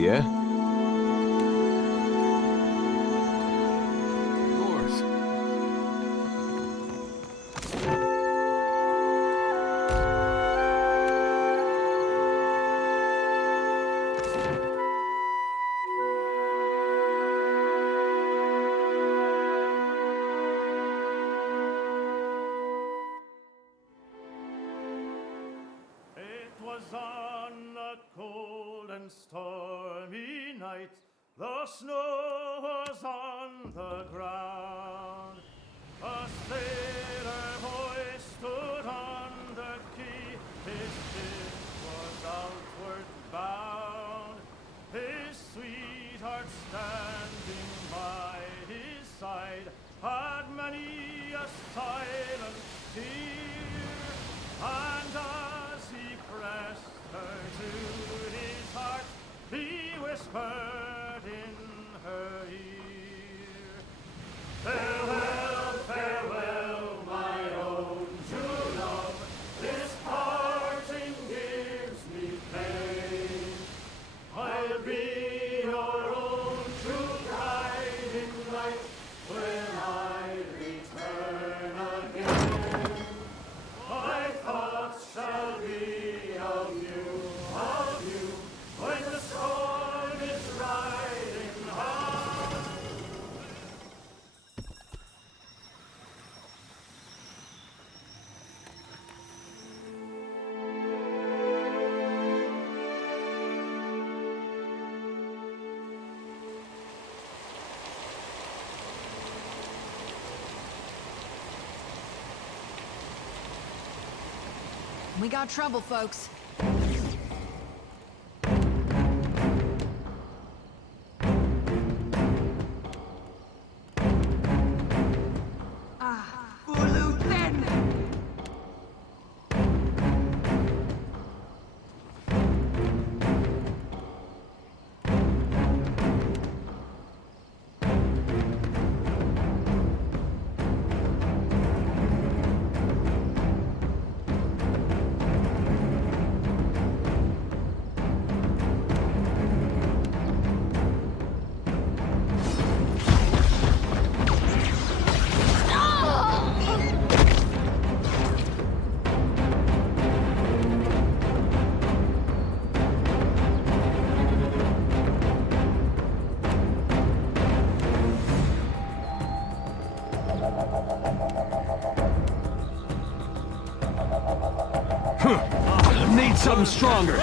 Yeah? Of course. It was on a cold and stormy night. The snow was on the ground. A sailor boy stood on the quay. His ship was outward bound. His sweetheart standing by his side had many a silent tear. And as he pressed her to his heart, he whispered in her ear, "Farewell, farewell, my own true love. This parting gives me pain. I'll be your own true guiding light when I return again. My thoughts shall be of you, when the storm is riding high." We got trouble, folks. Need something stronger.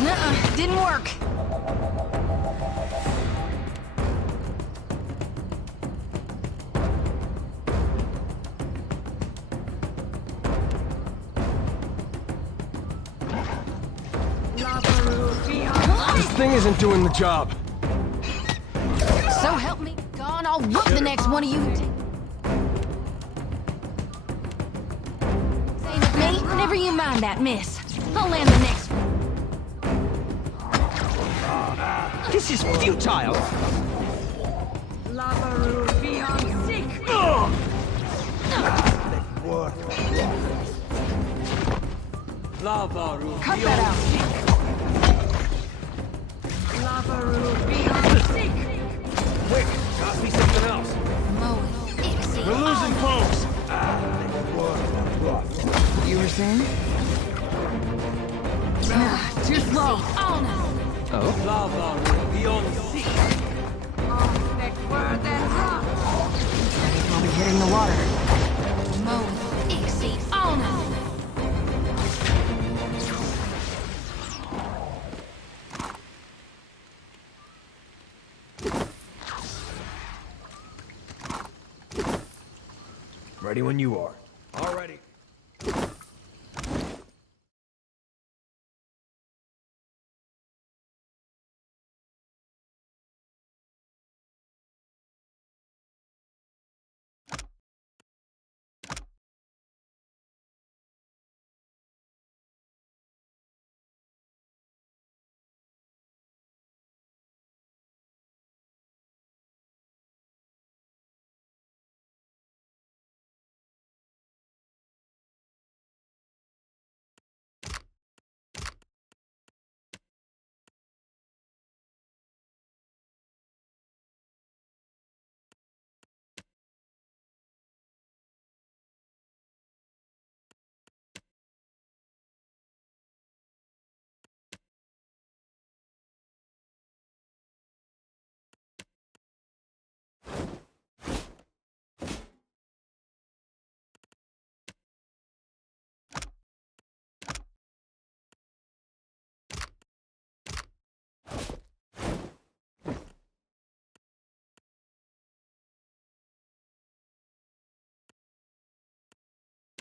Nuh-uh, didn't work. This thing isn't doing the job. So help me God, I'll whoop the next one of you. Same with me. Never you mind that, miss. I'll land the next one. This is futile. Cut that out. Quick, copy something else. We're losing folks. You were saying? Too slow. Oh? I'll be hitting the water. Ready when you are. Already.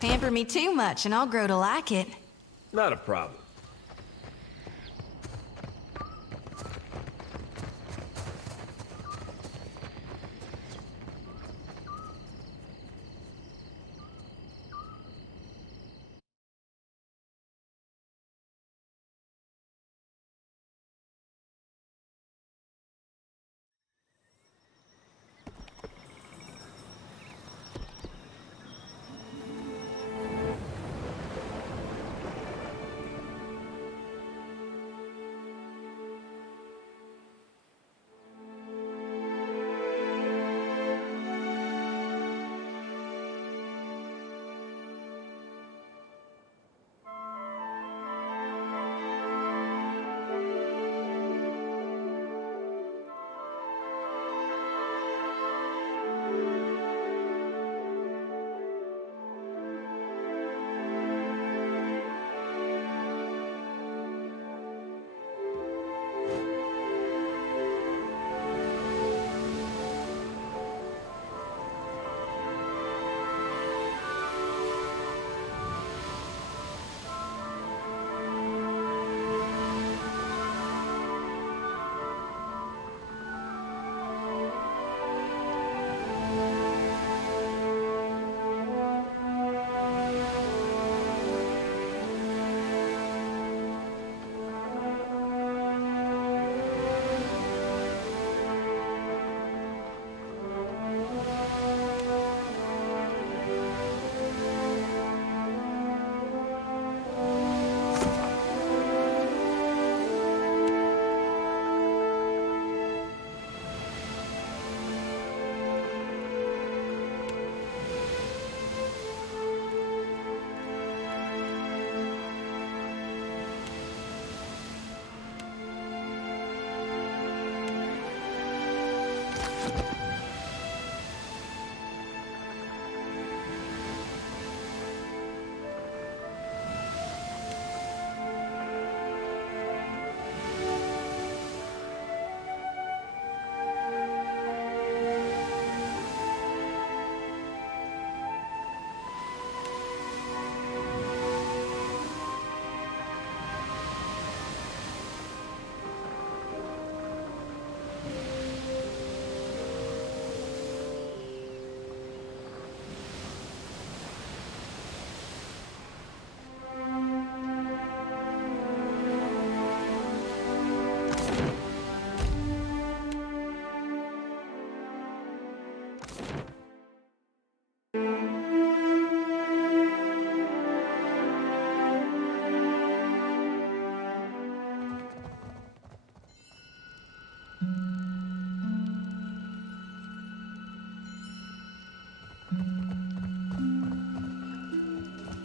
Pamper me too much and I'll grow to like it. Not a problem.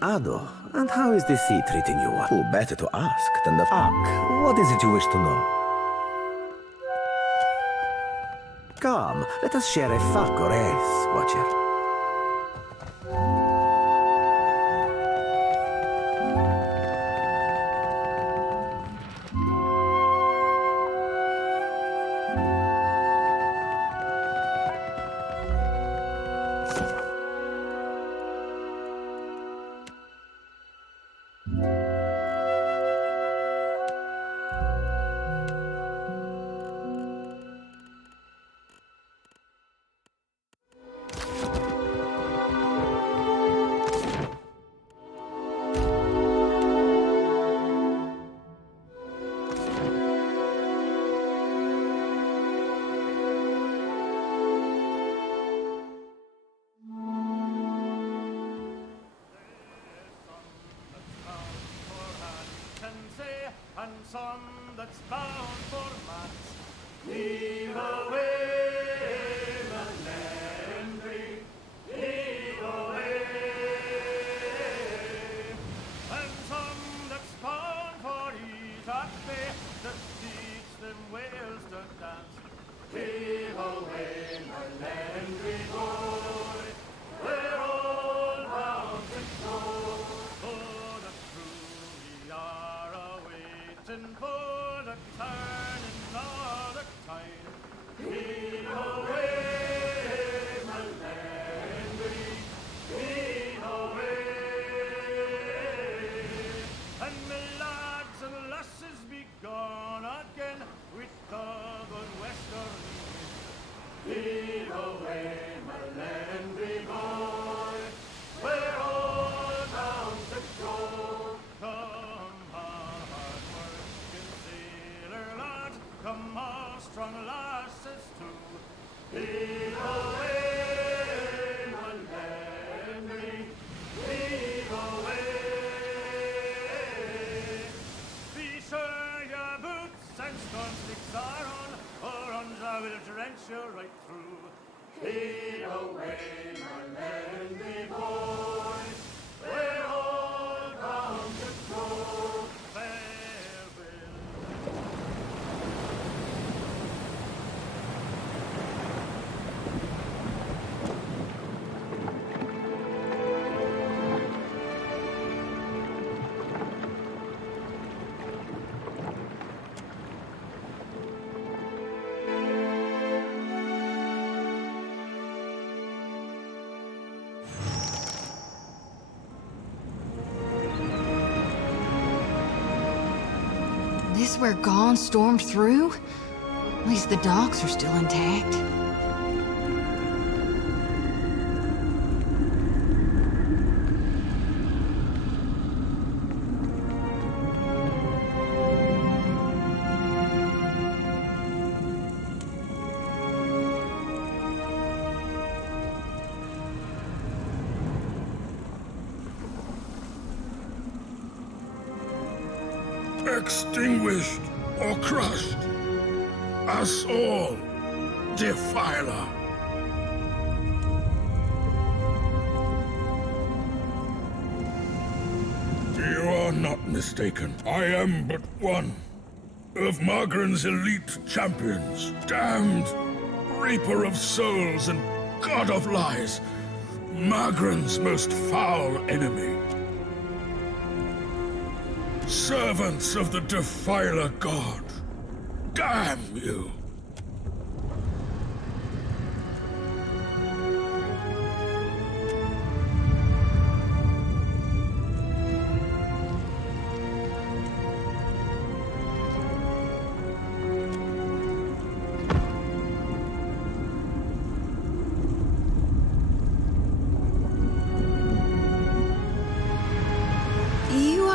Ado, and how is the sea treating you? Who better to ask than the Ark? What is it you wish to know? Come, let us share a fuck or ace, Watcher. And some that's bound for mats. Leave away Melandry, leave away. And some that's bound for Italy, that teach them whales to dance. Leave away Melandry, boy, we're all bound to go. For the crew we are awaiting for the turning of the tide. Leave That's where Gone stormed through? At least the docks are still intact. Extinguished or crushed, us all, Defiler. You are not mistaken. I am but one of Margren's elite champions, damned reaper of souls and god of lies, Margren's most foul enemy. Servants of the Defiler God. Damn you!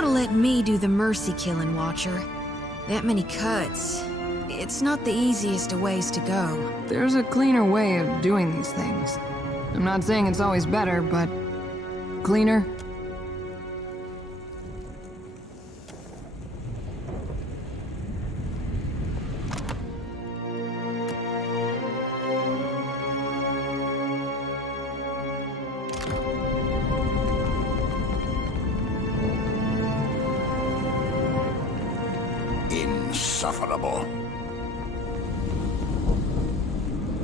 Let me do the mercy killing, Watcher. That many cuts. It's not the easiest of ways to go. There's a cleaner way of doing these things. I'm not saying it's always better, but cleaner. Insufferable.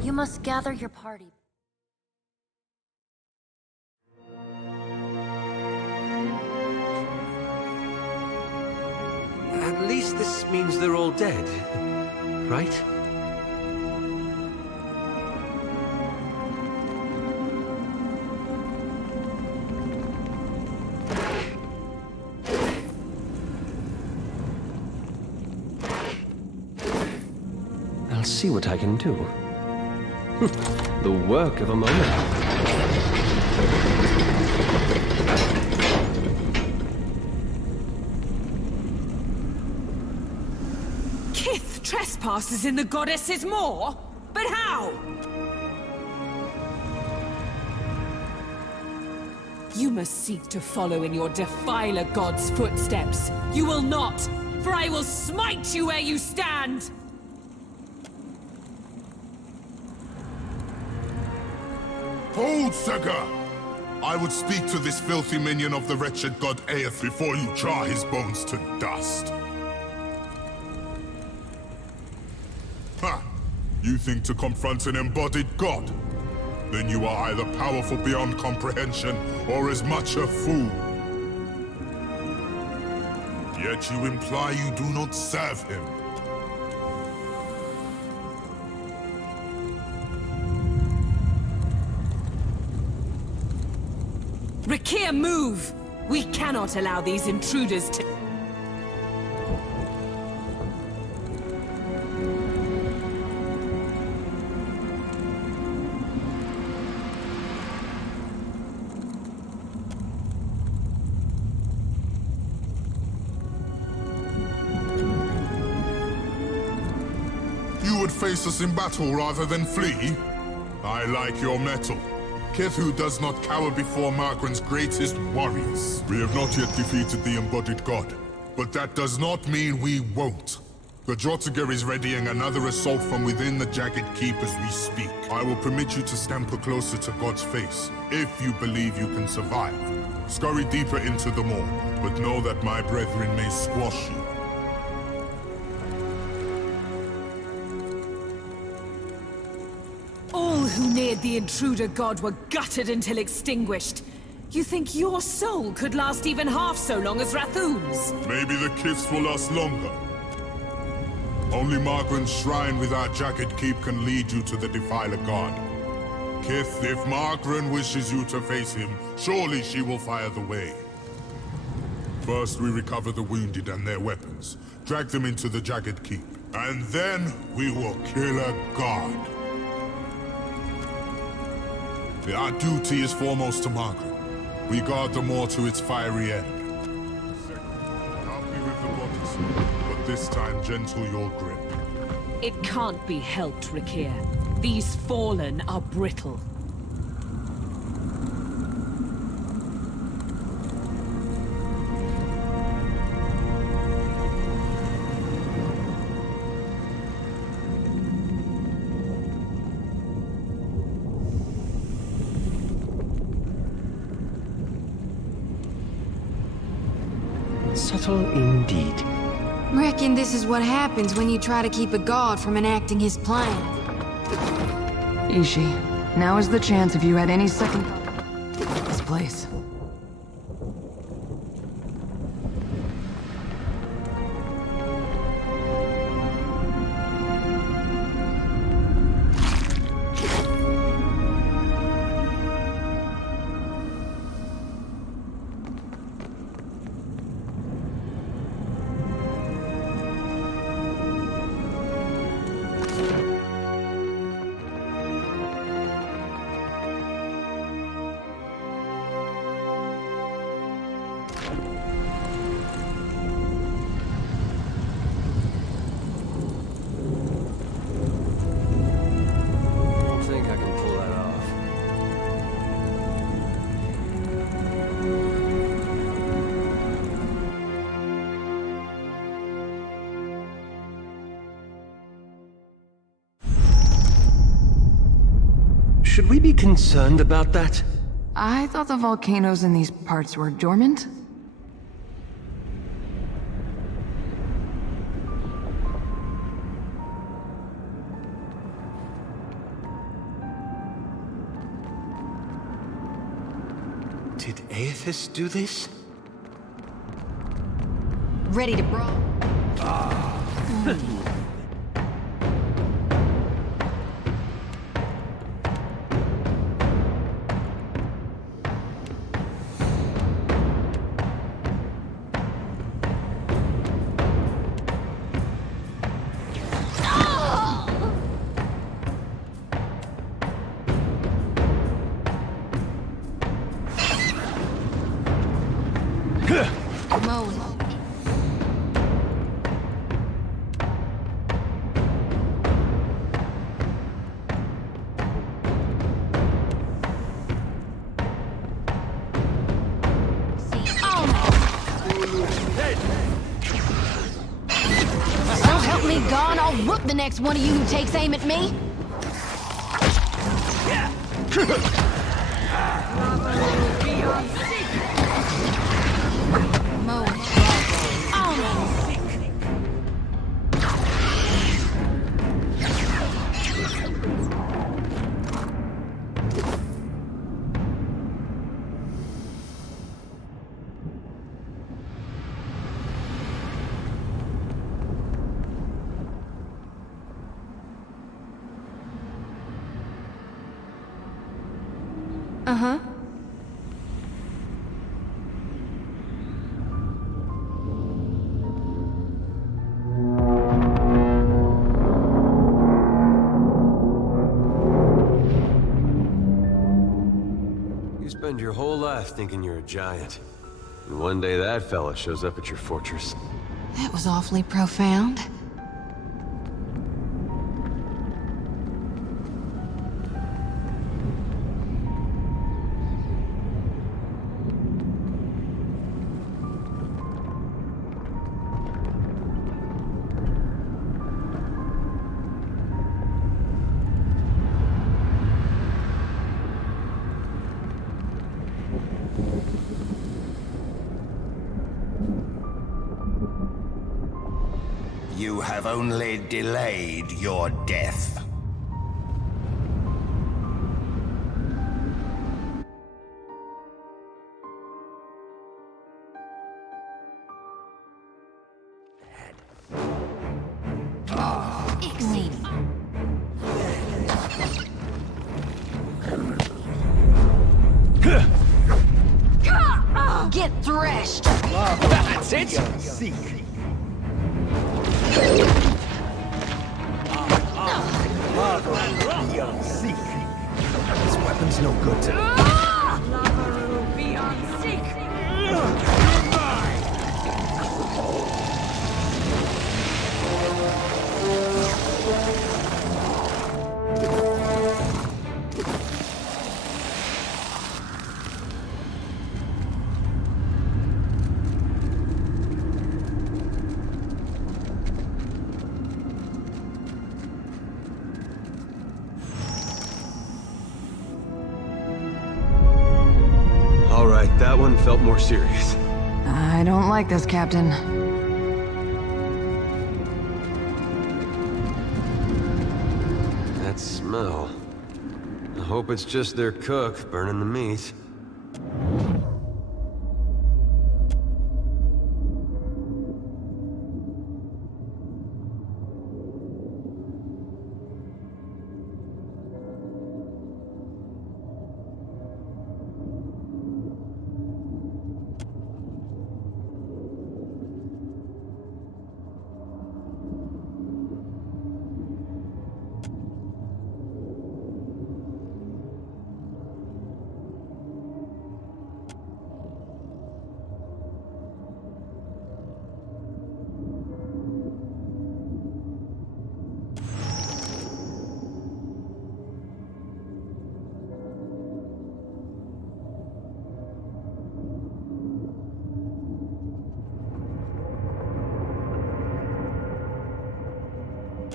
You must gather your party. At least this means they're all dead, right? I'll see what I can do. The work of a moment. Kith trespasses in the goddess's maw? But how? You must seek to follow in your Defiler god's footsteps. You will not, for I will smite you where you stand! Hold, Sega! I would speak to this filthy minion of the wretched god Aeth before you char his bones to dust. Ha! You think to confront an embodied god? Then you are either powerful beyond comprehension, or as much a fool. Yet you imply you do not serve him. Rakir, move! We cannot allow these intruders to... You would face us in battle rather than flee? I like your mettle. Kith who does not cower before Margren's greatest worries. We have not yet defeated the embodied god, but that does not mean we won't. The Drotiger is readying another assault from within the Jagged Keep as we speak. I will permit you to scamper closer to God's face, if you believe you can survive. Scurry deeper into the maw, but know that my brethren may squash you. All who neared the intruder god were gutted until extinguished. You think your soul could last even half so long as Rathoon's? Maybe the Kiths will last longer. Only Margren's shrine with our Jagged Keep can lead you to the Defiler God. Kith, if Margren wishes you to face him, surely she will fire the way. First, we recover the wounded and their weapons. Drag them into the Jagged Keep. And then we will kill a god. Our duty is foremost to Margaret. We guard the moor to its fiery end. Help me with the bodies, but this time gentle your grip. It can't be helped, Rakir. These fallen are brittle. Subtle indeed. Reckon this is what happens when you try to keep a god from enacting his plan. Ishi, now is the chance if you had any second this place. Should we be concerned about that? I thought the volcanoes in these parts were dormant. Did Aethys do this? Ready to brawl? I'll whoop the next one of you who takes aim at me. Uh-huh. You spend your whole life thinking you're a giant. And one day that fella shows up at your fortress. That was awfully profound. You have only delayed your death. Get threshed! That's it! This weapon's no good to me. All right, that one felt more serious. I don't like this, Captain. That smell. I hope it's just their cook burning the meat.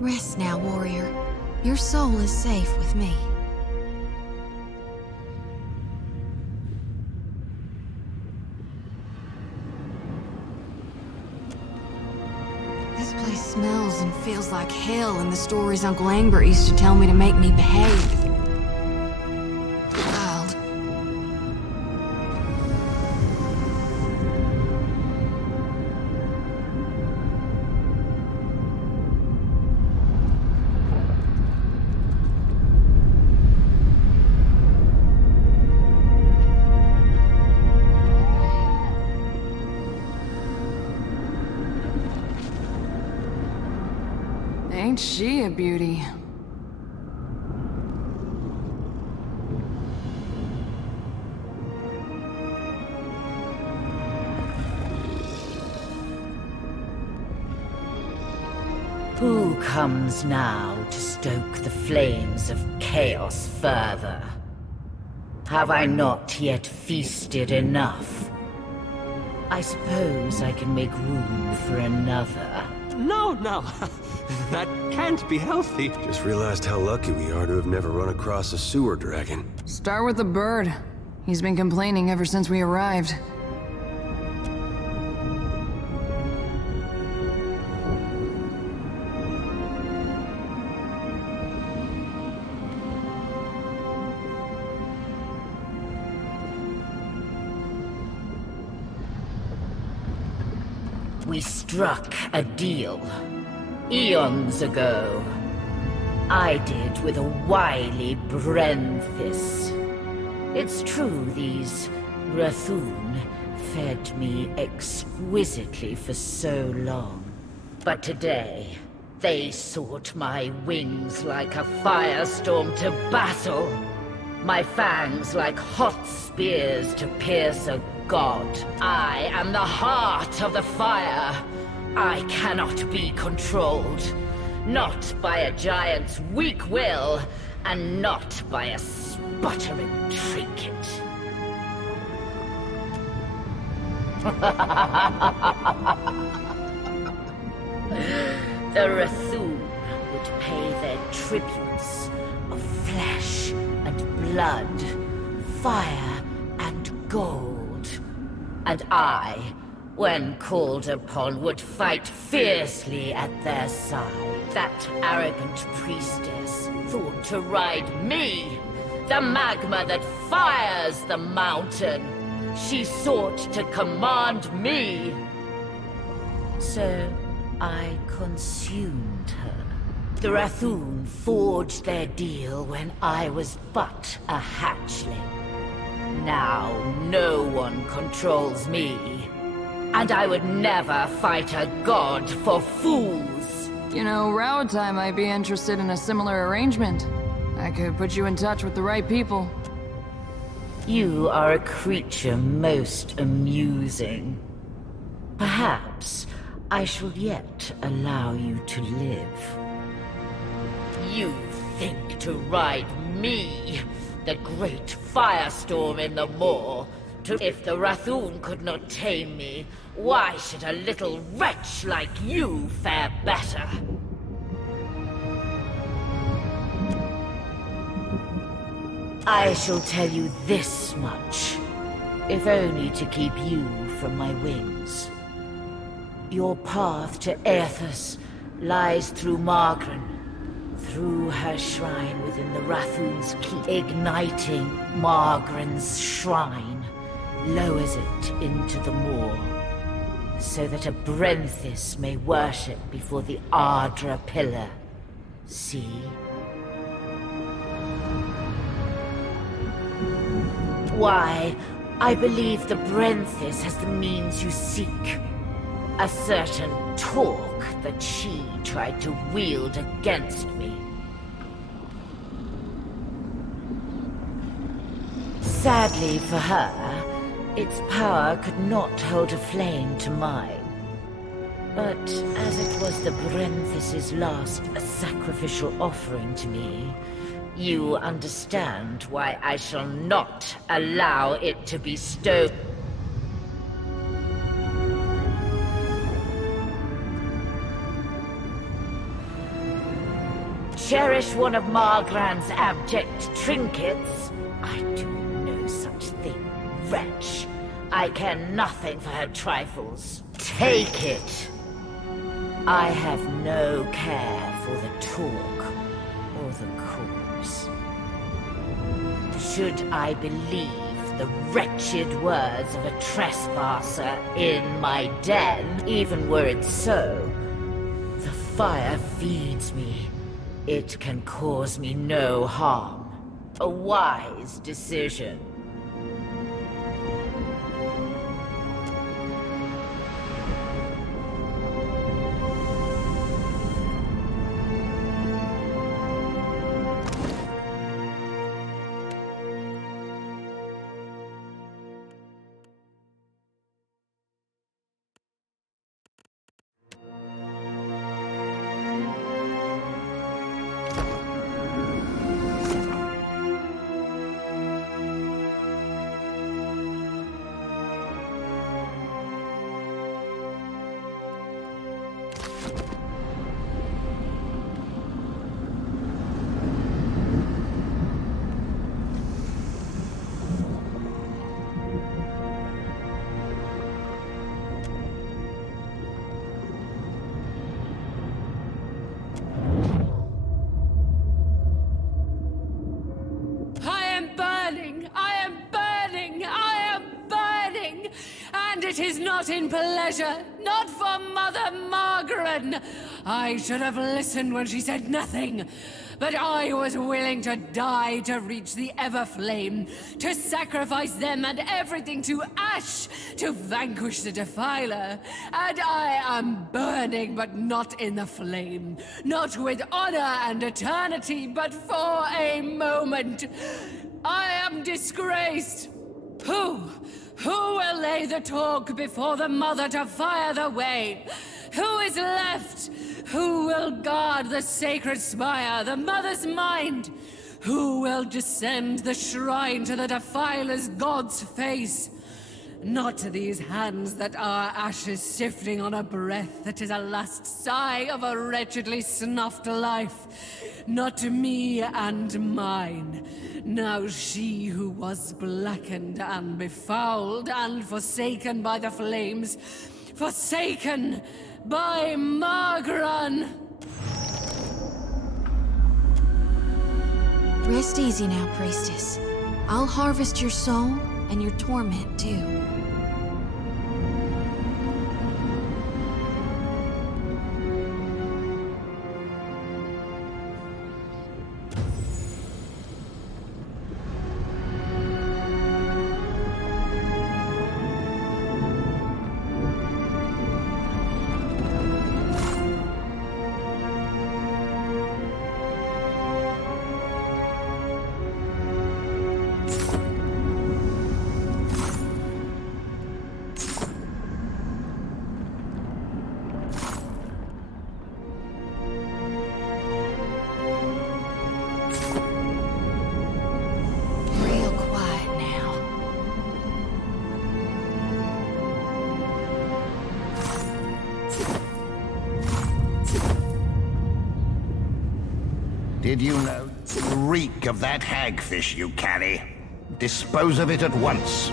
Rest now, warrior. Your soul is safe with me. This place smells and feels like hell in the stories Uncle Angbert used to tell me to make me behave. Wild. Ain't she a beauty? Who comes now to stoke the flames of chaos further? Have I not yet feasted enough? I suppose I can make room for another. No. That can't be healthy. Just realized how lucky we are to have never run across a sewer dragon. Start with the bird. He's been complaining ever since we arrived. We struck a deal. Eons ago. I did with a wily Brenthis. It's true these Rathun fed me exquisitely for so long. But today, they sought my wings like a firestorm to battle. My fangs like hot spears to pierce a god. I am the heart of the fire. I cannot be controlled. Not by a giant's weak will, and not by a sputtering trinket. The Rathun would pay their tributes of flesh and blood, fire and gold. And I, when called upon, would fight fiercely at their side. That arrogant priestess thought to ride me, the magma that fires the mountain. She sought to command me. So I consumed her. The Rathun forged their deal when I was but a hatchling. Now no one controls me. and I would never fight a god for fools. You know, Rautai might be interested in a similar arrangement. I could put you in touch with the right people. You are a creature most amusing. Perhaps I shall yet allow you to live. You think to ride me, the great firestorm in the moor? If the Rathoon could not tame me, why should a little wretch like you fare better? I shall tell you this much, if only to keep you from my wings. Your path to Aethys lies through Margren, through her shrine within the Rathoon's keep. Igniting Margren's shrine lowers it into the moor, so that a Brenthis may worship before the Ardra pillar. See? Why, I believe the Brenthis has the means you seek. A certain talk that she tried to wield against me. Sadly for her, its power could not hold a flame to mine. But as it was the Brenthis's last sacrificial offering to me, you understand why I shall not allow it to be stolen. Cherish one of Margran's abject trinkets? I do no such thing, wretch. I care nothing for her trifles. Take it. I have no care for the talk or the corpse. Should I believe the wretched words of a trespasser in my den, even were it so, the fire feeds me. It can cause me no harm. A wise decision. It is not in pleasure, not for Mother Margaret. I should have listened when she said nothing. But I was willing to die to reach the Everflame, to sacrifice them and everything to ash, to vanquish the Defiler. And I am burning, but not in the flame. Not with honor and eternity, but for a moment. I am disgraced. Who will lay the talk before the Mother to fire the way? Who is left? Who will guard the sacred spire, the Mother's mind? Who will descend the shrine to the Defiler's God's face? Not these hands that are ashes sifting on a breath that is a last sigh of a wretchedly snuffed life. Not me and mine. Now she who was blackened and befouled and forsaken by the flames, forsaken by Margran. Rest easy now, Priestess. I'll harvest your soul and your torment, too. Did you know? The reek of that hagfish you carry. Dispose of it at once.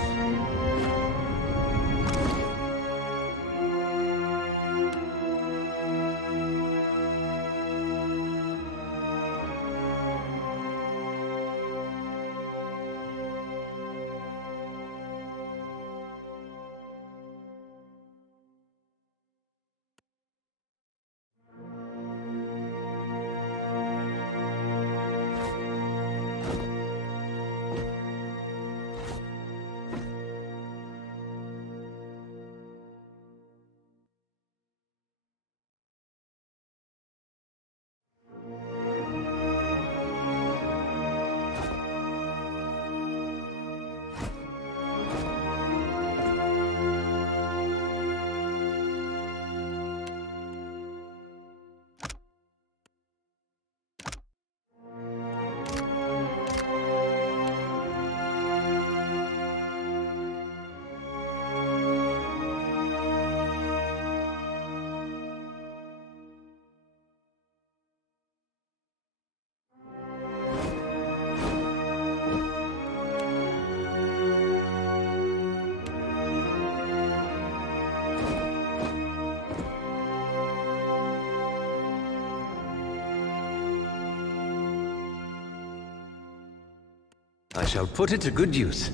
I shall put it to good use.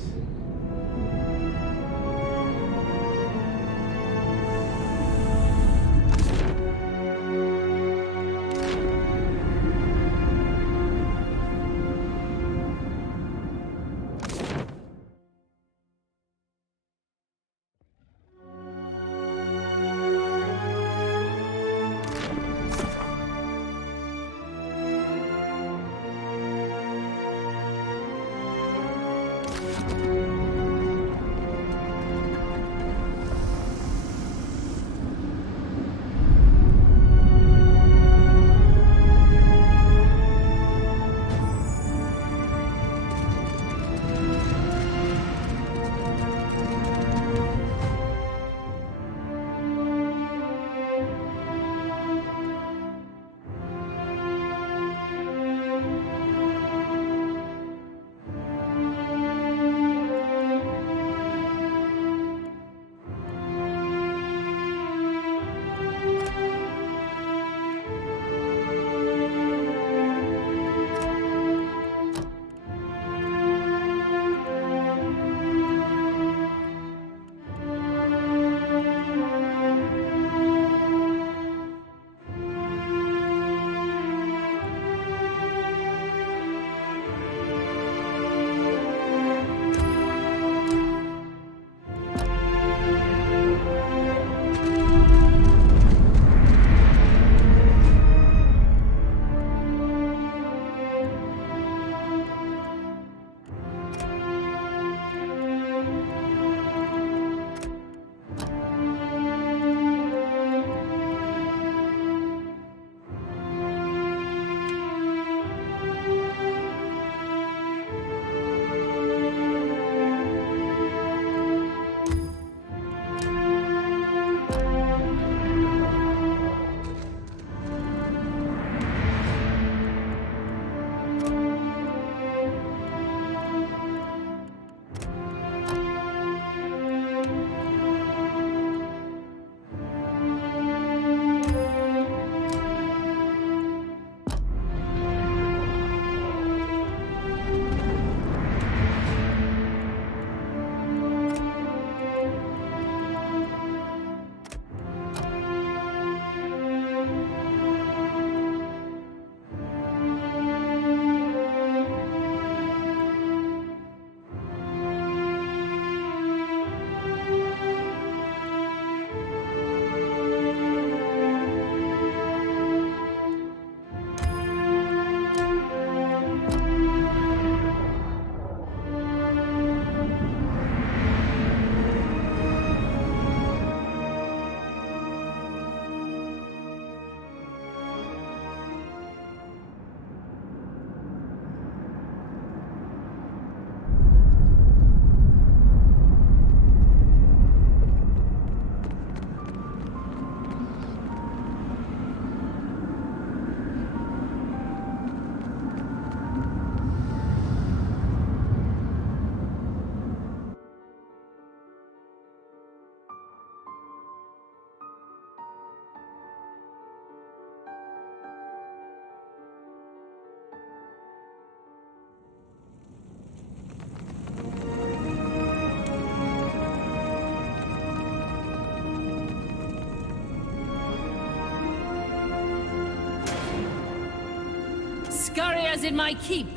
warriors in my keep.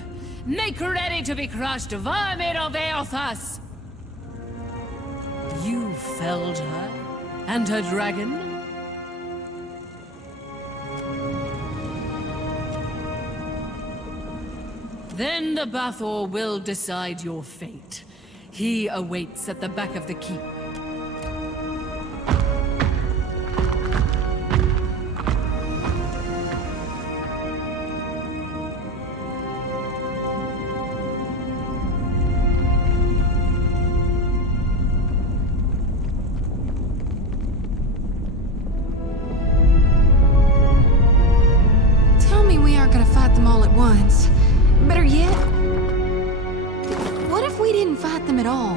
Make ready to be crushed, vermin of Eothas! You felled her, and her dragon? Then the Bathor will decide your fate. He awaits at the back of the keep. Tell me we aren't gonna fight them all at once. Better yet, what if we didn't fight them at all?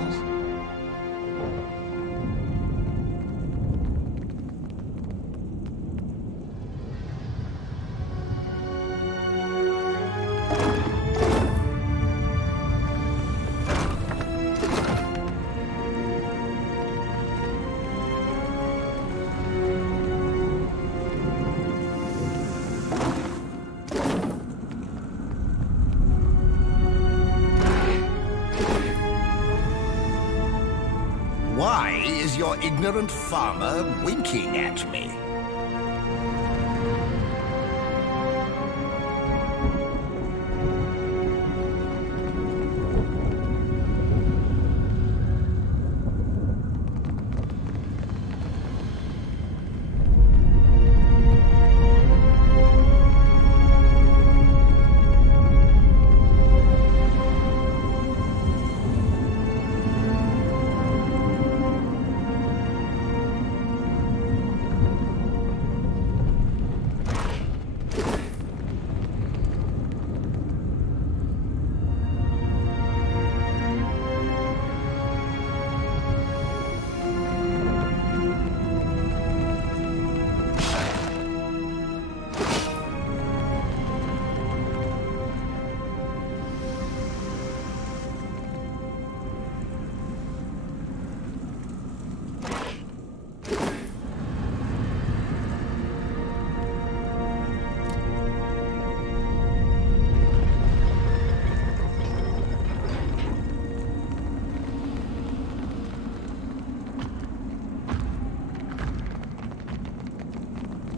Why is your ignorant farmer winking at me?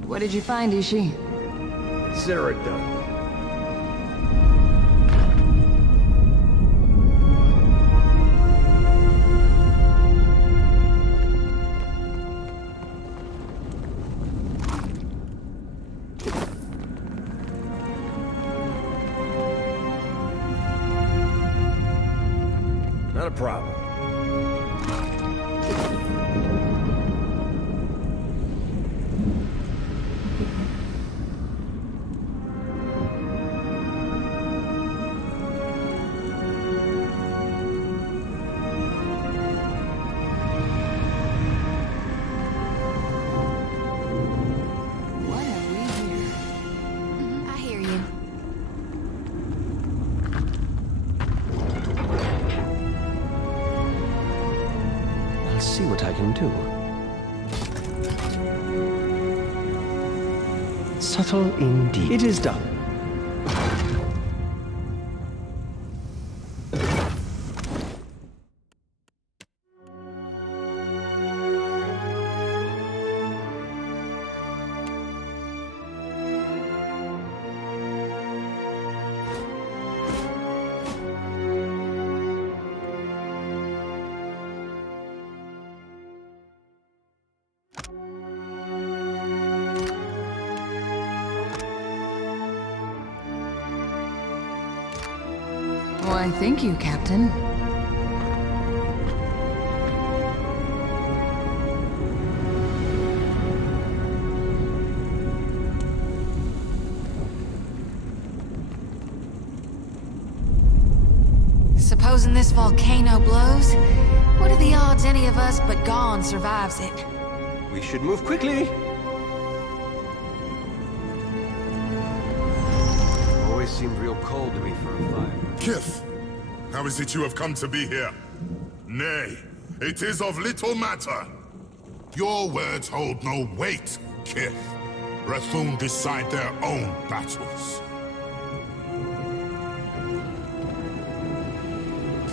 What did you find, Ishi? Consider it done. Not a problem. I hear you. I'll see what I can do. Subtle indeed. It is done. Why, thank you, Captain. Supposing this volcano blows, what are the odds any of us but Gone survives it? We should move quickly. Always seemed real cold to me for a fire. Kith, how is it you have come to be here? Nay, it is of little matter. Your words hold no weight, Kith. Rathun decide their own battles.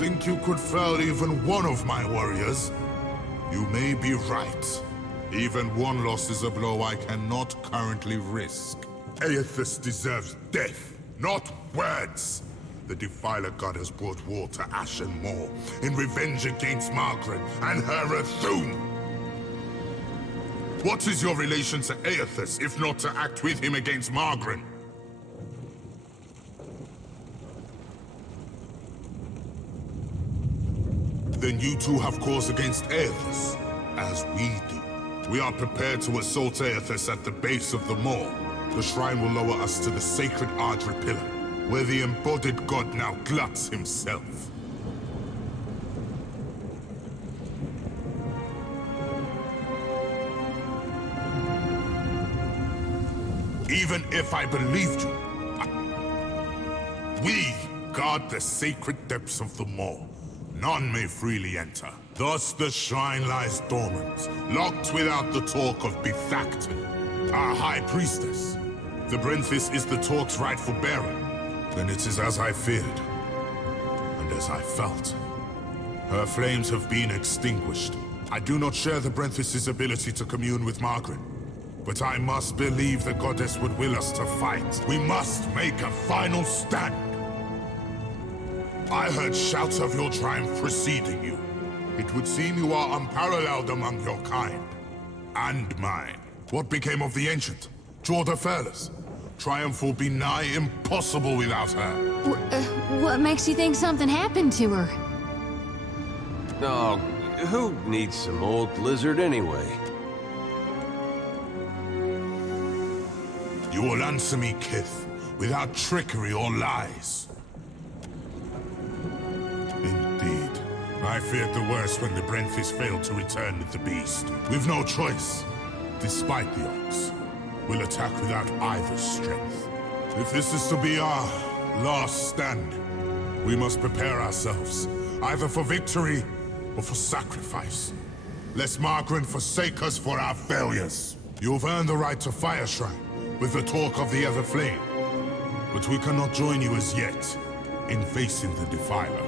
think you could fell even one of my warriors? You may be right. Even one loss is a blow I cannot currently risk. Aethys deserves death, not words. The Defiler God has brought war to Ashen Moor in revenge against Margaret and her Athum. What is your relation to Aethys, if not to act with him against Margaret? Then you two have cause against Aethys, as we do. We are prepared to assault Aethys at the base of the moor. The shrine will lower us to the sacred Ardra Pillar, where the embodied god now gluts himself. Even if I believed you, we guard the sacred depths of the moor. None may freely enter. Thus the shrine lies dormant, locked without the talk of Bethacton, our high priestess. The Brenthis is the talk's rightful bearer. Then it is as I feared, and as I felt. Her flames have been extinguished. I do not share the Brenthis' ability to commune with Margaret, but I must believe the goddess would will us to fight. We must make a final stand. I heard shouts of your triumph preceding you. It would seem you are unparalleled among your kind. And mine. What became of the Ancient? Jorda Fairless? Triumph will be nigh impossible without her. What makes you think something happened to her? Oh, who needs some old lizard anyway? You will answer me, Kith, without trickery or lies. Indeed. I feared the worst when the Brenthis failed to return with the beast. We've no choice. Despite the odds, we'll attack without either's strength. If this is to be our last stand, we must prepare ourselves, either for victory or for sacrifice. Lest Margaret forsake us for our failures. You've earned the right to Fire Shrine, with the talk of the Ever Flame. But we cannot join you as yet in facing the Defiler.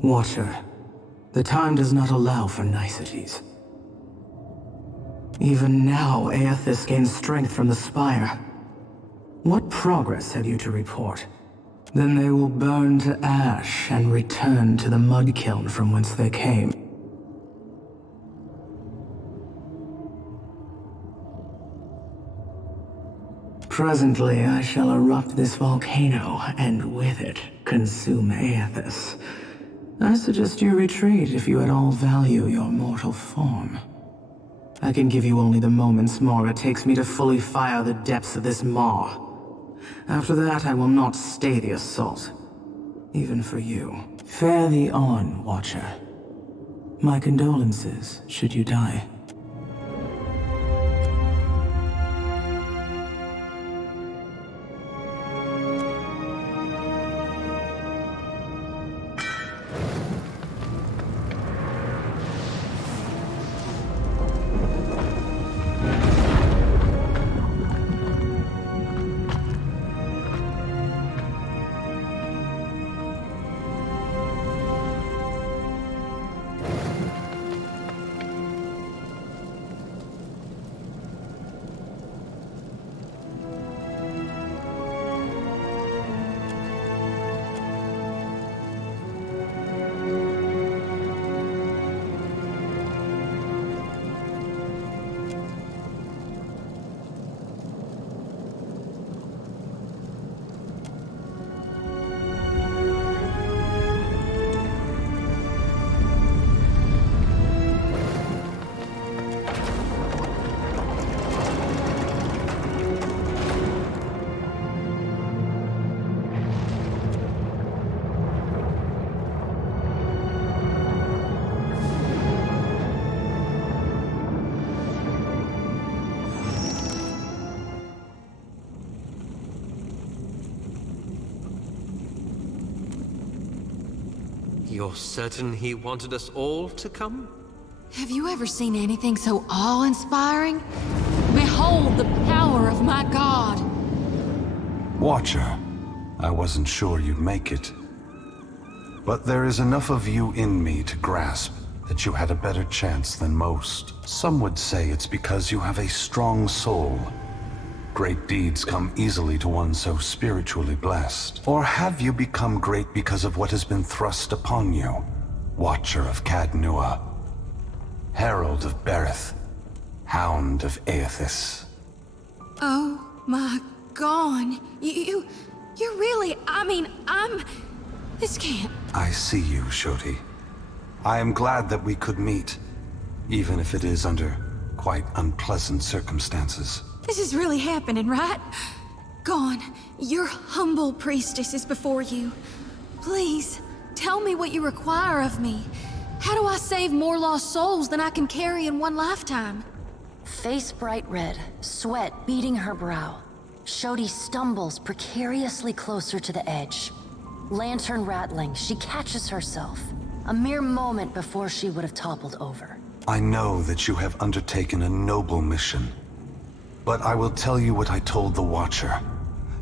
Watcher, the time does not allow for niceties. Even now, Aethys gains strength from the spire. What progress have you to report? Then they will burn to ash and return to the mud kiln from whence they came. Presently, I shall erupt this volcano, and with it, consume Aethys. I suggest you retreat if you at all value your mortal form. I can give you only the moments more it takes me to fully fire the depths of this maw. After that, I will not stay the assault. Even for you. Fare thee on, Watcher. My condolences, should you die. You're certain he wanted us all to come? Have you ever seen anything so awe-inspiring? Behold the power of my god! Watcher, I wasn't sure you'd make it. But there is enough of you in me to grasp that you had a better chance than most. Some would say it's because you have a strong soul. Great deeds come easily to one so spiritually blessed. Or have you become great because of what has been thrust upon you? Watcher of Cadnua, Herald of Berith, Hound of Aethys. Oh my god. You're really, this can't... I see you, Shoti. I am glad that we could meet, even if it is under quite unpleasant circumstances. This is really happening, right? Gon, your humble priestess is before you. Please, tell me what you require of me. How do I save more lost souls than I can carry in one lifetime? Face bright red, sweat beading her brow. Shodi stumbles precariously closer to the edge. Lantern rattling, she catches herself. A mere moment before she would have toppled over. I know that you have undertaken a noble mission. But I will tell you what I told the Watcher.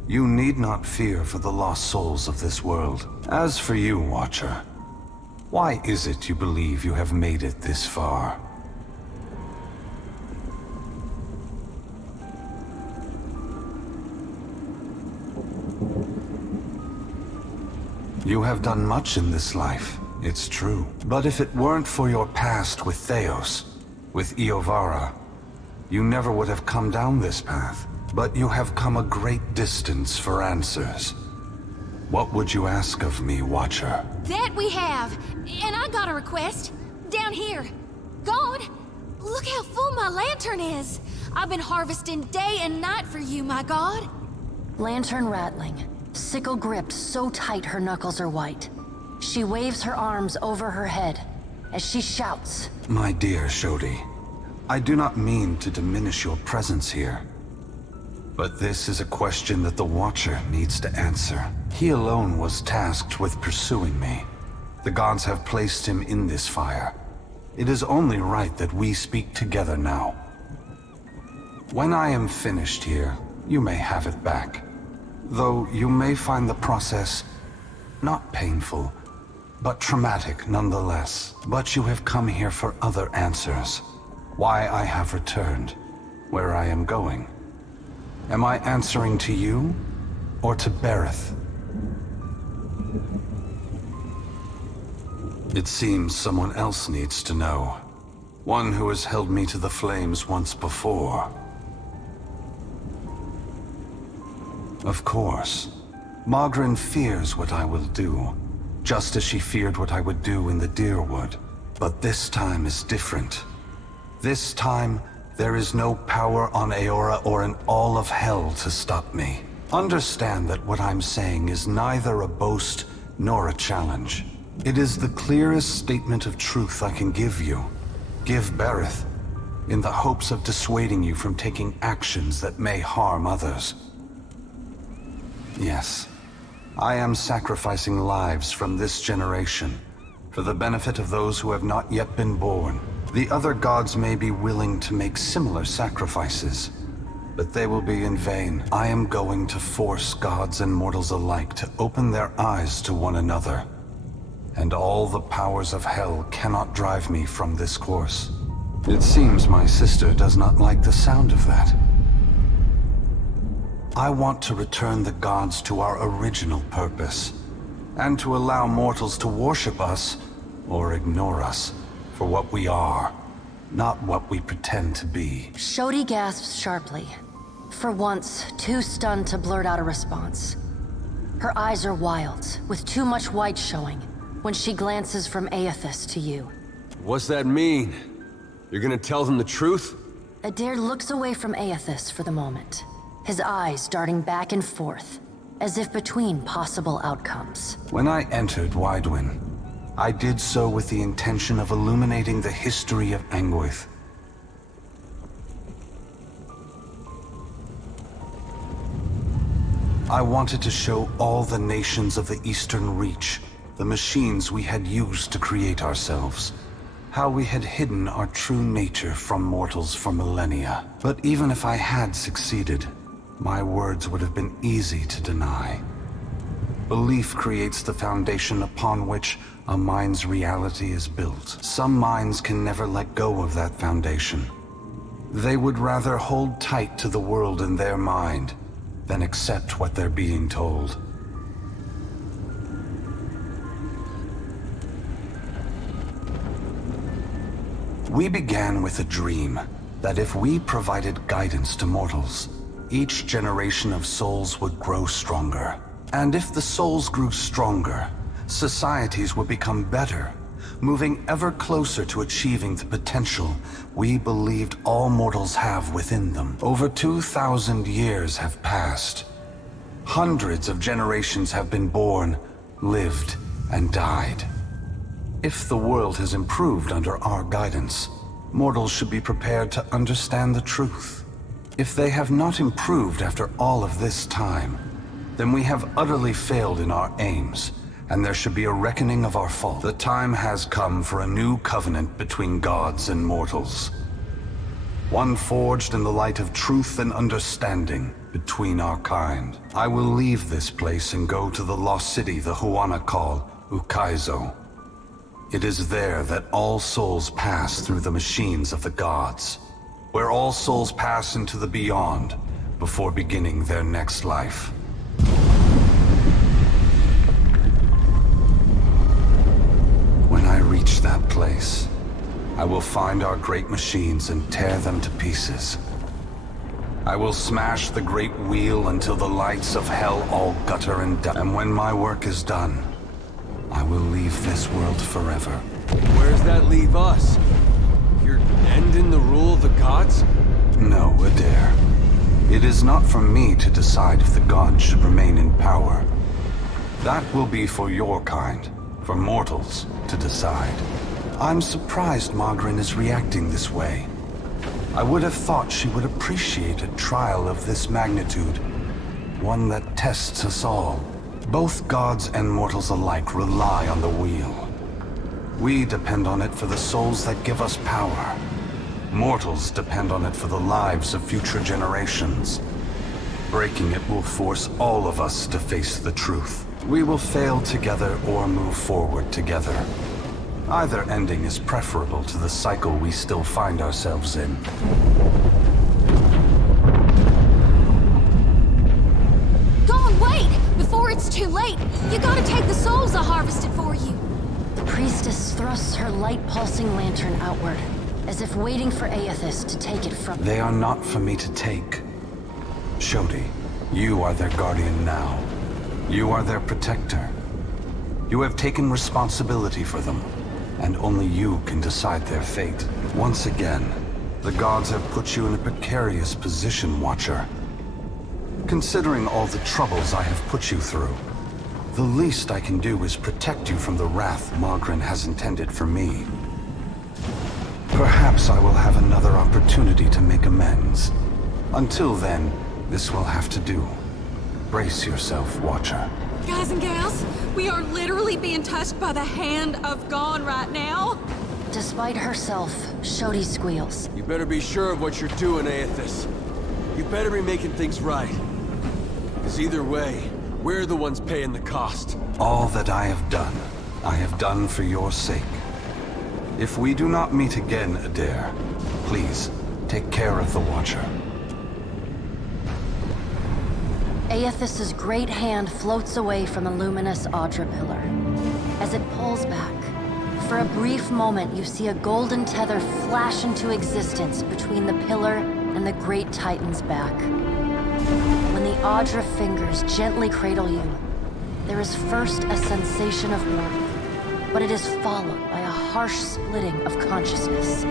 You need not fear for the lost souls of this world. As for you, Watcher, why is it you believe you have made it this far? You have done much in this life, it's true. But if it weren't for your past with Theos, with Iovara, you never would have come down this path. But you have come a great distance for answers. What would you ask of me, Watcher? That we have! And I got a request. Down here. God, look how full my lantern is! I've been harvesting day and night for you, my god. Lantern rattling. Sickle gripped so tight her knuckles are white. She waves her arms over her head as she shouts. My dear Shodi, I do not mean to diminish your presence here. But this is a question that the Watcher needs to answer. He alone was tasked with pursuing me. The gods have placed him in this fire. It is only right that we speak together now. When I am finished here, you may have it back. Though you may find the process not painful, but traumatic nonetheless. But you have come here for other answers. Why I have returned, where I am going. Am I answering to you, or to Berith? It seems someone else needs to know. One who has held me to the flames once before. Of course. Magrin fears what I will do, just as she feared what I would do in the Deerwood. But this time is different. This time, there is no power on Aora or in all of hell to stop me. Understand that what I'm saying is neither a boast nor a challenge. It is the clearest statement of truth I can give you. Give Berith, in the hopes of dissuading you from taking actions that may harm others. Yes, I am sacrificing lives from this generation for the benefit of those who have not yet been born. The other gods may be willing to make similar sacrifices, but they will be in vain. I am going to force gods and mortals alike to open their eyes to one another. And all the powers of hell cannot drive me from this course. It seems my sister does not like the sound of that. I want to return the gods to our original purpose, and to allow mortals to worship us, or ignore us, for what we are, not what we pretend to be. Shodi gasps sharply, for once too stunned to blurt out a response. Her eyes are wild, with too much white showing, when she glances from Aethys to you. What's that mean? You're gonna tell them the truth? Adair looks away from Aethys for the moment, his eyes darting back and forth, as if between possible outcomes. When I entered Widewin, I did so with the intention of illuminating the history of Anguith. I wanted to show all the nations of the Eastern Reach the machines we had used to create ourselves. How we had hidden our true nature from mortals for millennia. But even if I had succeeded, my words would have been easy to deny. Belief creates the foundation upon which a mind's reality is built. Some minds can never let go of that foundation. They would rather hold tight to the world in their mind than accept what they're being told. We began with a dream that if we provided guidance to mortals, each generation of souls would grow stronger. And if the souls grew stronger, societies would become better, moving ever closer to achieving the potential we believed all mortals have within them. Over 2,000 years have passed. Hundreds of generations have been born, lived, and died. If the world has improved under our guidance, mortals should be prepared to understand the truth. If they have not improved after all of this time, then we have utterly failed in our aims, and there should be a reckoning of our fault. The time has come for a new covenant between gods and mortals. One forged in the light of truth and understanding between our kind. I will leave this place and go to the lost city the Huana call Ukaizo. It is there that all souls pass through the machines of the gods, where all souls pass into the beyond before beginning their next life. When I reach that place, I will find our great machines and tear them to pieces. I will smash the great wheel until the lights of hell all gutter and die. And when my work is done, I will leave this world forever. Where does that leave us? You're ending the rule of the gods? No, Adair. It is not for me to decide if the gods should remain in power. That will be for your kind, for mortals, to decide. I'm surprised Margaret is reacting this way. I would have thought she would appreciate a trial of this magnitude, one that tests us all. Both gods and mortals alike rely on the wheel. We depend on it for the souls that give us power. Mortals depend on it for the lives of future generations. Breaking it will force all of us to face the truth. We will fail together or move forward together. Either ending is preferable to the cycle we still find ourselves in. Wait! Before it's too late, you gotta take the souls I harvested for you. The priestess thrusts her light-pulsing lantern outward, as if waiting for Aethys to take it from... They are not for me to take. Shodi, you are their guardian now. You are their protector. You have taken responsibility for them, and only you can decide their fate. Once again, the gods have put you in a precarious position, Watcher. Considering all the troubles I have put you through, the least I can do is protect you from the wrath Margaret has intended for me. Perhaps I will have another opportunity to make amends. Until then, this will have to do. Brace yourself, Watcher. Guys and gals, we are literally being touched by the hand of God right now. Despite herself, Shodi squeals. You better be sure of what you're doing, Aethys. You better be making things right. Because either way, we're the ones paying the cost. All that I have done for your sake. If we do not meet again, Adair, please, take care of the Watcher. Aethys's great hand floats away from the luminous Audra pillar. As it pulls back, for a brief moment you see a golden tether flash into existence between the pillar and the great Titan's back. When the Audra fingers gently cradle you, there is first a sensation of warmth, but it is followed by a harsh splitting of consciousness.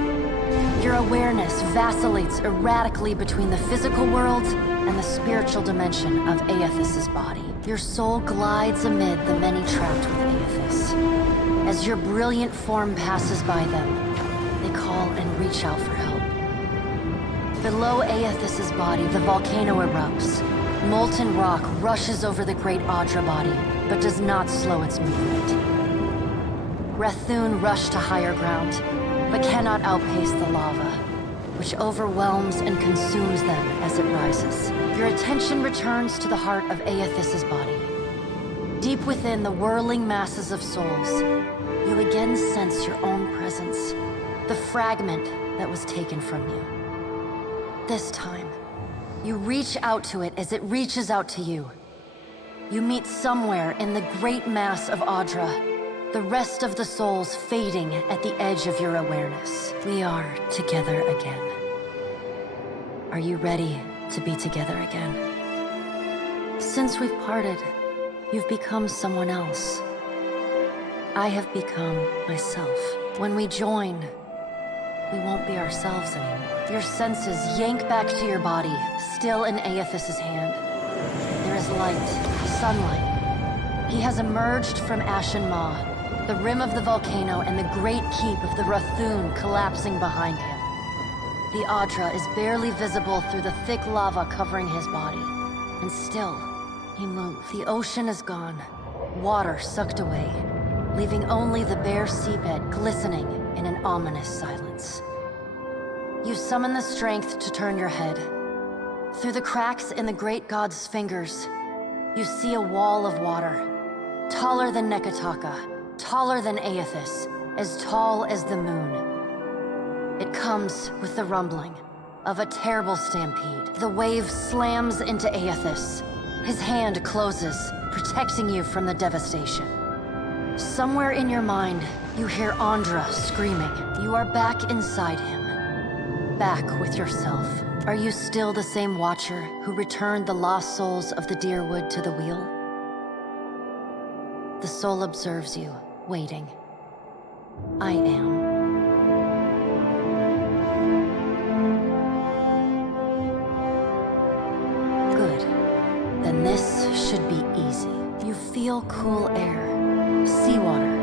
Your awareness vacillates erratically between the physical world and the spiritual dimension of Aethys's body. Your soul glides amid the many trapped with Aethys. As your brilliant form passes by them, they call and reach out for help. Below Aethys's body, the volcano erupts. Molten rock rushes over the great Audra body, but does not slow its movement. Rathun rush to higher ground, but cannot outpace the lava, which overwhelms and consumes them as it rises. Your attention returns to the heart of Aethys's body. Deep within the whirling masses of souls, you again sense your own presence, the fragment that was taken from you. This time, you reach out to it as it reaches out to you. You meet somewhere in the great mass of Audra, the rest of the souls fading at the edge of your awareness. We are together again. Are you ready to be together again? Since we've parted, you've become someone else. I have become myself. When we join, we won't be ourselves anymore. Your senses yank back to your body, still in Aethys's hand. There is light, sunlight. He has emerged from Ashen Maw, the rim of the volcano and the great keep of the Rathun collapsing behind him. The Audra is barely visible through the thick lava covering his body. And still, he moves. The ocean is gone, water sucked away, leaving only the bare seabed glistening in an ominous silence. You summon the strength to turn your head. Through the cracks in the great god's fingers, you see a wall of water, taller than Nekataka, taller than Aethys, as tall as the moon. It comes with the rumbling of a terrible stampede. The wave slams into Aethys. His hand closes, protecting you from the devastation. Somewhere in your mind, you hear Andra screaming. You are back inside him. Back with yourself. Are you still the same Watcher who returned the lost souls of the Deerwood to the wheel? The soul observes you, waiting. I am. Good. Then this should be easy. You feel cool air, seawater.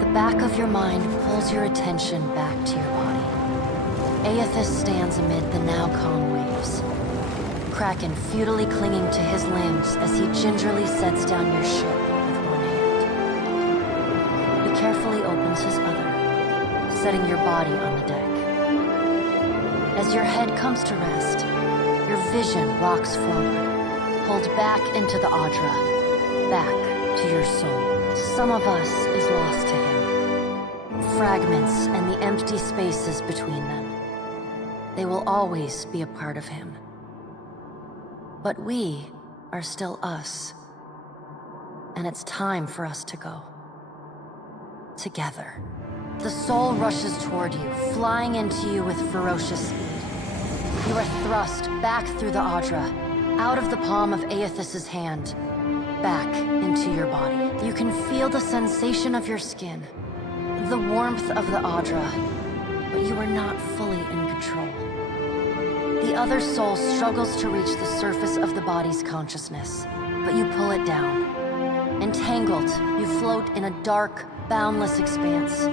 The back of your mind pulls your attention back to your body. Aethys stands amid the now calm waves. Kraken futilely clinging to his limbs as he gingerly sets down your ship with one hand. He carefully opens his other, setting your body on the deck. As your head comes to rest, your vision rocks forward, pulled back into the Audra, back to your soul. Some of us is lost to him. Fragments and the empty spaces between them. They will always be a part of him. But we are still us. And it's time for us to go. Together. The soul rushes toward you, flying into you with ferocious speed. You are thrust back through the Audra, out of the palm of Aethys's hand, back into your body. You can feel the sensation of your skin, the warmth of the Audra, but you are not fully in control. The other soul struggles to reach the surface of the body's consciousness, but you pull it down. Entangled, you float in a dark, boundless expanse.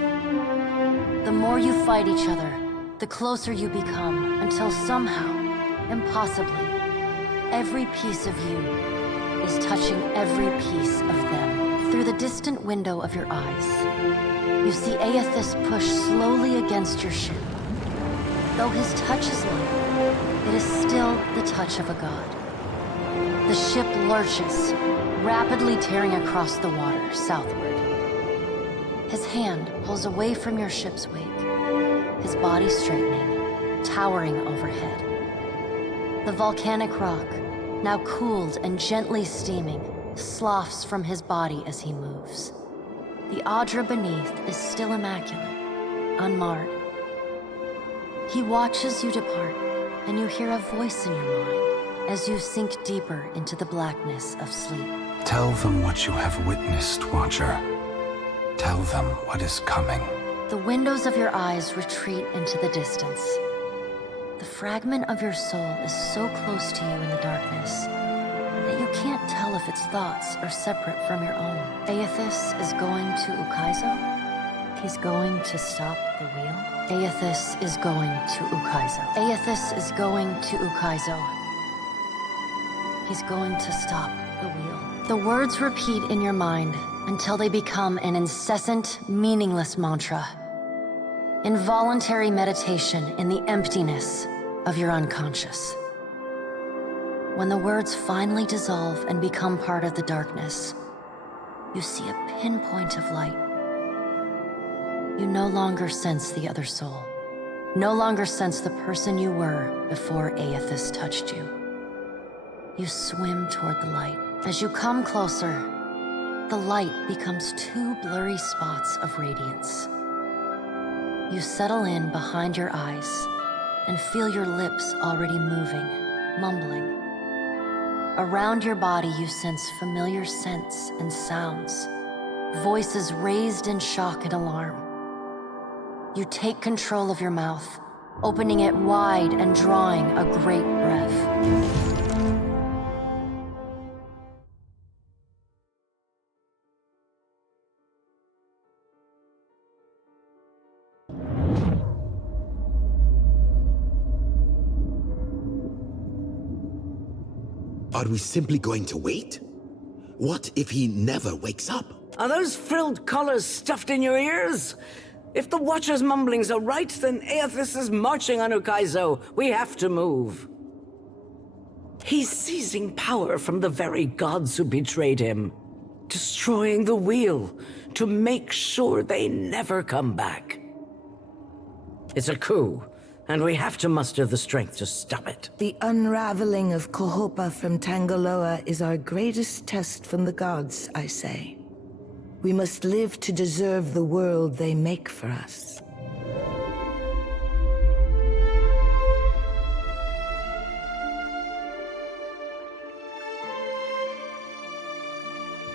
The more you fight each other, the closer you become, until somehow, impossibly, every piece of you is touching every piece of them. Through the distant window of your eyes, you see Aethys push slowly against your ship. Though his touch is light, it is still the touch of a god. The ship lurches, rapidly tearing across the water southward. His hand pulls away from your ship's wake, his body straightening, towering overhead. The volcanic rock, now cooled and gently steaming, sloughs from his body as he moves. The Audra beneath is still immaculate, unmarred. He watches you depart, and you hear a voice in your mind as you sink deeper into the blackness of sleep. Tell them what you have witnessed, Watcher. Tell them what is coming. The windows of your eyes retreat into the distance. The fragment of your soul is so close to you in the darkness that you can't tell if its thoughts are separate from your own. Aethys is going to Ukaizo? He's going to stop the wheel? Aethys is going to Ukaizo. Aethys is going to Ukaizo. He's going to stop the wheel. The words repeat in your mind until they become an incessant, meaningless mantra. Involuntary meditation in the emptiness of your unconscious. When the words finally dissolve and become part of the darkness, you see a pinpoint of light. You no longer sense the other soul. No longer sense the person you were before Aethys touched you. You swim toward the light. As you come closer, the light becomes two blurry spots of radiance. You settle in behind your eyes and feel your lips already moving, mumbling. Around your body, you sense familiar scents and sounds, voices raised in shock and alarm. You take control of your mouth, opening it wide and drawing a great breath. Are we simply going to wait? What if he never wakes up? Are those frilled collars stuffed in your ears? If the Watcher's mumblings are right, then Aethys is marching on Ukaizo. We have to move. He's seizing power from the very gods who betrayed him, destroying the wheel to make sure they never come back. It's a coup, and we have to muster the strength to stop it. The unraveling of Kohopa from Tangaloa is our greatest test from the gods, I say. We must live to deserve the world they make for us.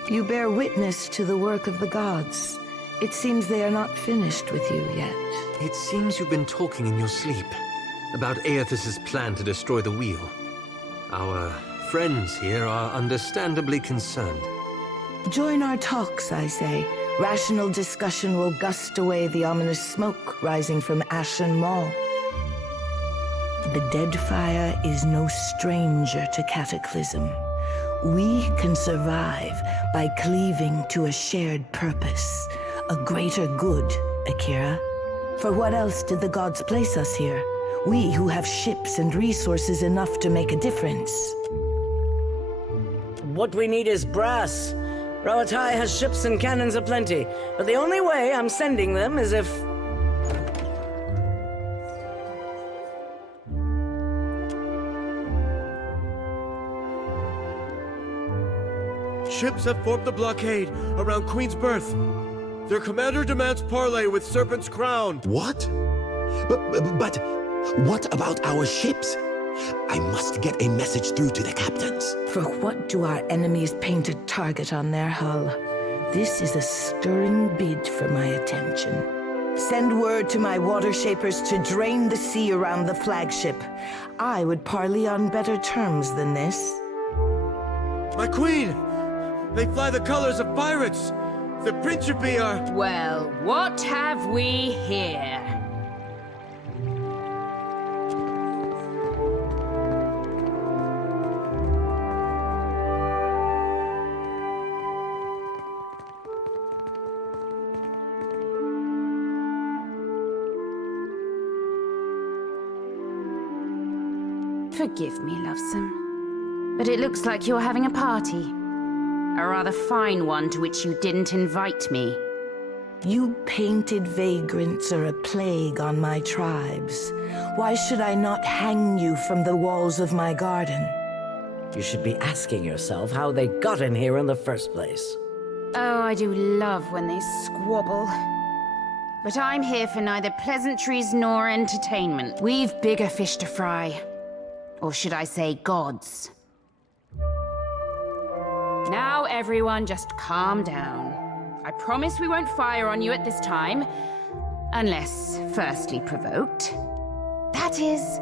You bear witness to the work of the gods. It seems they are not finished with you yet. It seems you've been talking in your sleep about Aethys' plan to destroy the wheel. Our friends here are understandably concerned. Join our talks, I say. Rational discussion will gust away the ominous smoke rising from Ashen Maw. The dead fire is no stranger to cataclysm. We can survive by cleaving to a shared purpose, a greater good, Akira. For what else did the gods place us here? We who have ships and resources enough to make a difference. What we need is brass. Rawatai has ships and cannons aplenty, but the only way I'm sending them is if... Ships have formed the blockade around Queen's Berth. Their commander demands parley with Serpent's Crown. What? But what about our ships? I must get a message through to the captains. For what do our enemies paint a target on their hull? This is a stirring bid for my attention. Send word to my water shapers to drain the sea around the flagship. I would parley on better terms than this. My queen! They fly the colors of pirates! The Principe are... Well, what have we here? Forgive me, lovesome, but it looks like you're having a party. A rather fine one to which you didn't invite me. You painted vagrants are a plague on my tribes. Why should I not hang you from the walls of my garden? You should be asking yourself how they got in here in the first place. Oh, I do love when they squabble. But I'm here for neither pleasantries nor entertainment. We've bigger fish to fry. Or should I say gods? Now everyone just calm down. I promise we won't fire on you at this time. Unless firstly provoked. That is,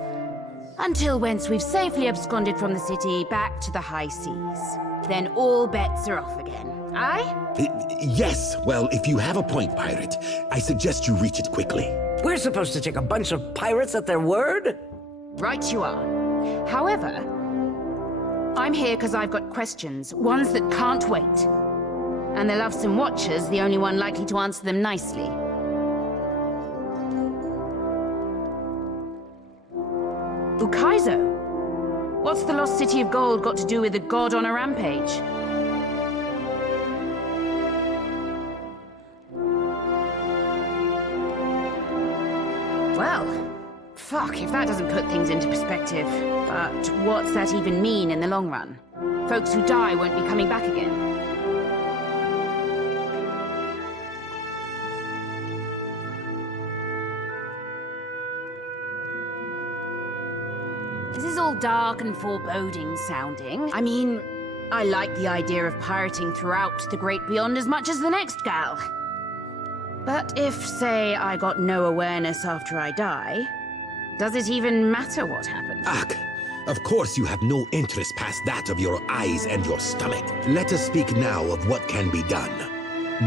until once we've safely absconded from the city back to the high seas. Then all bets are off again, aye? Yes, well, if you have a point, pirate, I suggest you reach it quickly. We're supposed to take a bunch of pirates at their word? Right you are. However, I'm here because I've got questions, ones that can't wait. And the Lovesome Watcher's the only one likely to answer them nicely. Ukaizo? What's the Lost City of Gold got to do with a god on a rampage? Well, fuck if that doesn't put things into perspective. But what's that even mean in the long run? Folks who die won't be coming back again. This is all dark and foreboding sounding. I mean, I like the idea of pirating throughout the Great Beyond as much as the next gal. But if, say, I got no awareness after I die, does it even matter what happened? Ak, of course you have no interest past that of your eyes and your stomach. Let us speak now of what can be done.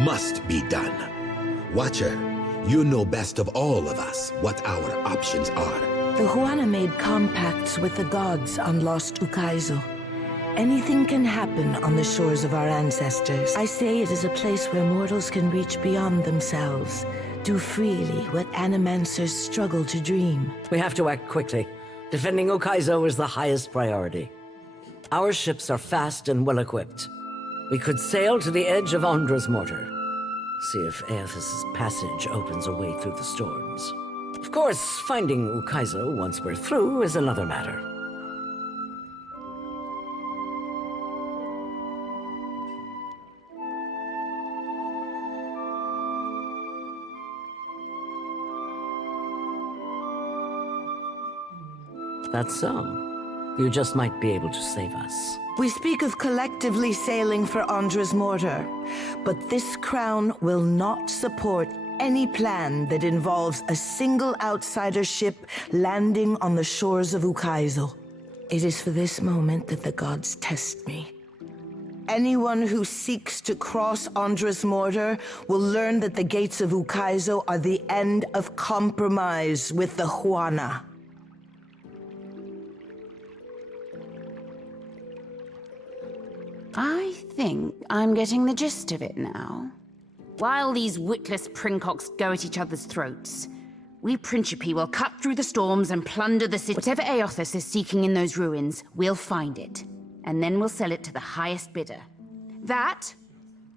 Must be done. Watcher, you know best of all of us what our options are. The Huana made compacts with the gods on Lost Ukaizo. Anything can happen on the shores of our ancestors. I say it is a place where mortals can reach beyond themselves, do freely what animancers struggle to dream. We have to act quickly. Defending Ukaizo is the highest priority. Our ships are fast and well-equipped. We could sail to the edge of Andra's mortar. See if Aethys' passage opens a way through the storms. Of course, finding Ukaizo once we're through is another matter. That's so. You just might be able to save us. We speak of collectively sailing for Andra's mortar, but this crown will not support any plan that involves a single outsider ship landing on the shores of Ukaizo. It is for this moment that the gods test me. Anyone who seeks to cross Andra's mortar will learn that the gates of Ukaizo are the end of compromise with the Huana. I think I'm getting the gist of it now. While these witless princocks go at each other's throats, we Principi will cut through the storms and plunder the city. Whatever Aethys is seeking in those ruins, we'll find it. And then we'll sell it to the highest bidder. That,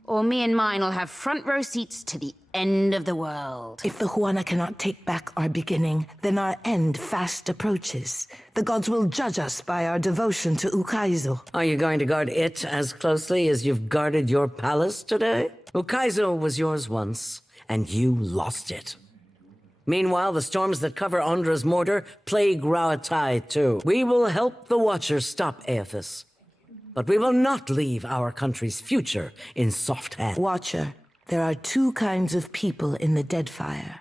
or me and mine will have front row seats to the end of the world. If the Huana cannot take back our beginning, then our end fast approaches. The gods will judge us by our devotion to Ukaizo. Are you going to guard it as closely as you've guarded your palace today? Ukaizo was yours once, and you lost it. Meanwhile, the storms that cover Andra's mortar plague Rauatai too. We will help the Watchers stop Aethys. But we will not leave our country's future in soft hands. Watcher, there are two kinds of people in the Deadfire.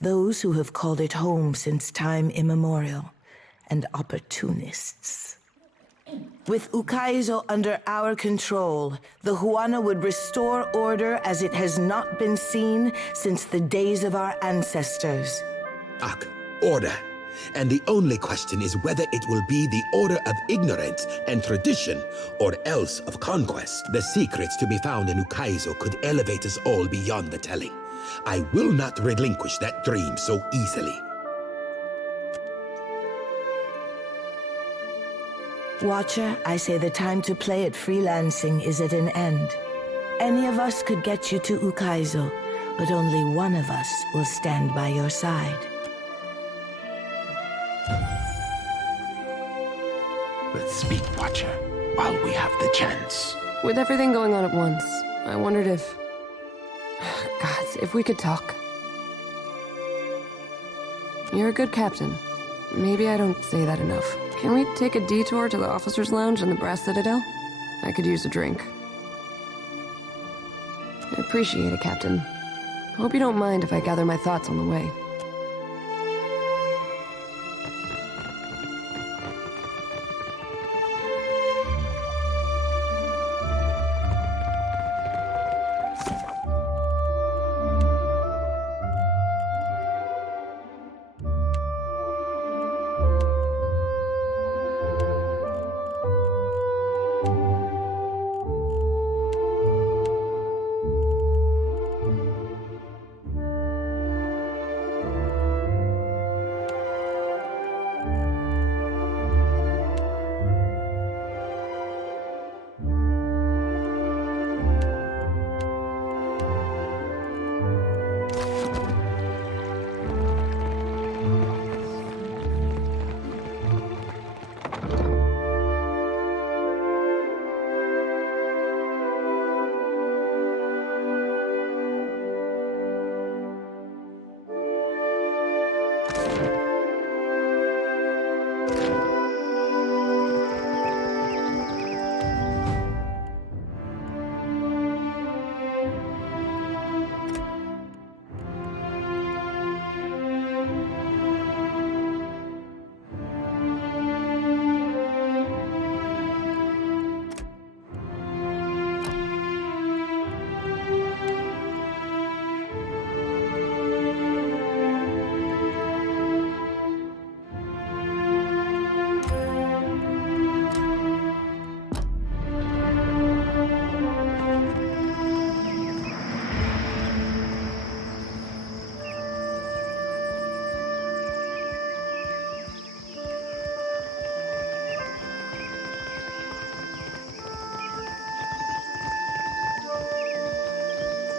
Those who have called it home since time immemorial, and opportunists. With Ukaizo under our control, the Huana would restore order as it has not been seen since the days of our ancestors. Ak, order. And the only question is whether it will be the order of ignorance and tradition, or else of conquest. The secrets to be found in Ukaizo could elevate us all beyond the telling. I will not relinquish that dream so easily. Watcher, I say the time to play at freelancing is at an end. Any of us could get you to Ukaizo, but only one of us will stand by your side. Let's speak, Watcher, while we have the chance. With everything going on at once, I wondered if... Gods, if we could talk. You're a good captain. Maybe I don't say that enough. Can we take a detour to the officer's lounge in the Brass Citadel? I could use a drink. I appreciate it, Captain. Hope you don't mind if I gather my thoughts on the way.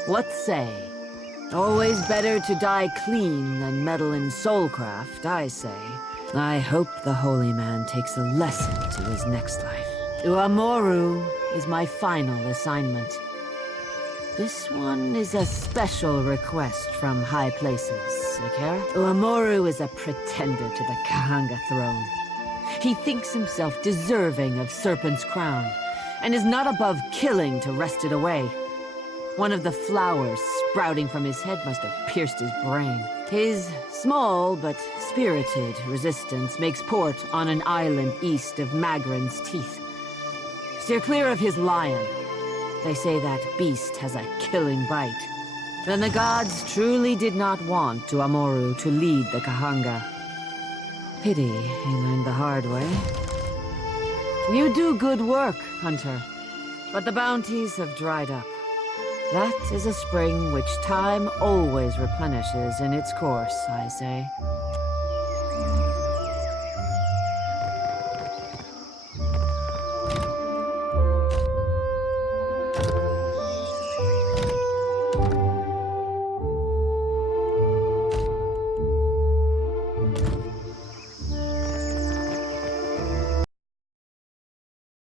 What say? Always better to die clean than meddle in soulcraft, I say. I hope the holy man takes a lesson to his next life. Uamoru is my final assignment. This one is a special request from high places, Akira. Uamoru is a pretender to the Kahanga throne. He thinks himself deserving of Serpent's crown, and is not above killing to wrest it away. One of the flowers sprouting from his head must have pierced his brain. His small but spirited resistance makes port on an island east of Magran's Teeth. Steer clear of his lion. They say that beast has a killing bite. Then the gods truly did not want Uamoru to lead the Kahanga. Pity he learned the hard way. You do good work, Hunter, but the bounties have dried up. That is a spring which time always replenishes in its course, I say.